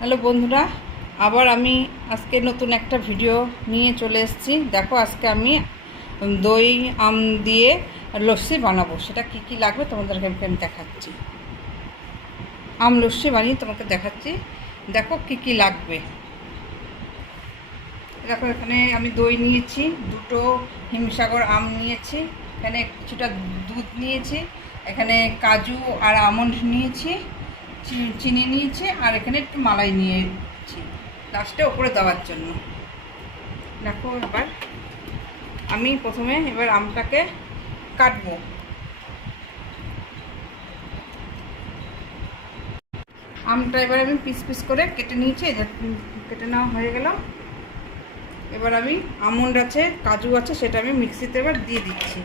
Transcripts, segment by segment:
Hello বন্ধুরা, আবার আমি আজকে নতুন একটা ভিডিও নিয়ে চলে এসেছি। দেখো, আজকে আমি দই, আম দিয়ে লস্যি বানাবো। সেটা কি কি লাগবে তোমাদেরকে আমি দেখাচ্ছি। আম, লস্যি বানিয়ে তোমাকে দেখাচ্ছি। দেখো কি কি লাগবে। দেখো, এখানে আমি দই নিয়েছি, দুটো হিমসাগর আম নিয়েছি, এখানে কিছুটা দুধ নিয়েছি, এখানে কাজু আর আমন্ড নিয়েছি। চিনি নিয়েছি আর এখানে একটু মালাই নিয়েছি। লাস্টে ওপরে দেওয়ার জন্য। দেখো এবার আমি প্রথমে এবার আমটাকে কাটবো। আমটা এবার আমি পিস পিস করে কেটে নিয়েছি কেটে নেওয়া হয়ে গেল। এবার আমি আমন্ড আছে, কাজু আছে, সেটা আমি মিক্সিতে এবার দিয়ে দিচ্ছি।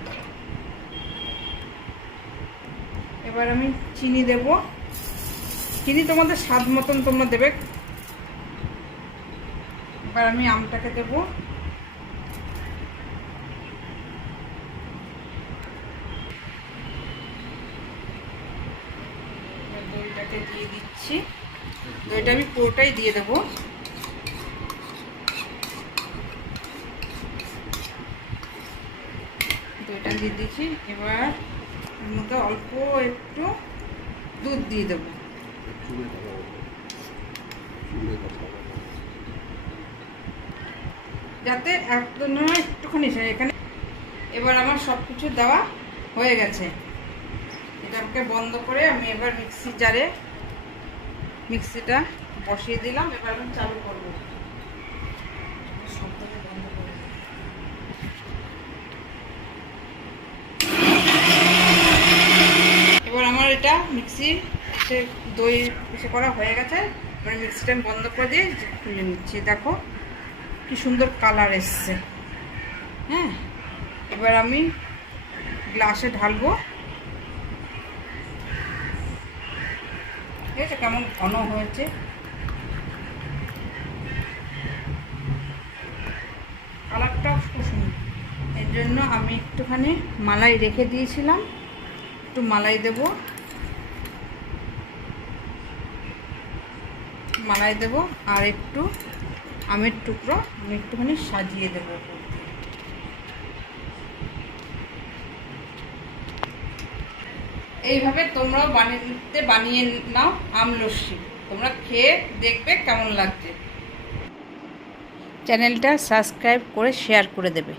এবার আমি চিনি দেব। চিনি তোমাদের স্বাদ মতন তোমরা দেবে। এবার আমি আমটাকে দেবো। দইটাকে দিয়ে দিচ্ছি। দইটা আমি পুরোটাই দিয়ে দেবো। দইটা দিয়ে দিচ্ছি। এবার মধ্যে অল্প একটু দুধ দিয়ে দেবো। যাতে একটুখানি এখানে এবার আমার সব দেওয়া হয়ে গেছে। এটাকে বন্ধ করে আমি এবার মিক্সি জারে মিক্সিটা বসিয়ে দিলাম। এবার আমি চালু করব। এবার আমার এটা মিক্সি সে দই ইসে করা হয়ে গেছে। এবার মিক্সিটা বন্ধ করে দিয়ে খুলে নিচ্ছি। দেখো, কি সুন্দর কালার এসছে। হ্যাঁ এবার আমি গ্লাসে ঢালবো। ঠিক আছে কেমন ঘন হয়েছে। কালারটাও খুব সুন্দর। এর জন্য আমি একটুখানি মালাই রেখে দিয়েছিলাম। একটু মালাই দেব। মালাই দেব আর একটু আমের টুকরো আমি একটুখানি সাজিয়ে দেব এইভাবে তোমরাও বানিয়ে বানিয়ে নাও আম লস্যি। তোমরা খেয়ে দেখবে কেমন লাগছে। চ্যানেলটা সাবস্ক্রাইব করে শেয়ার করে দেবে।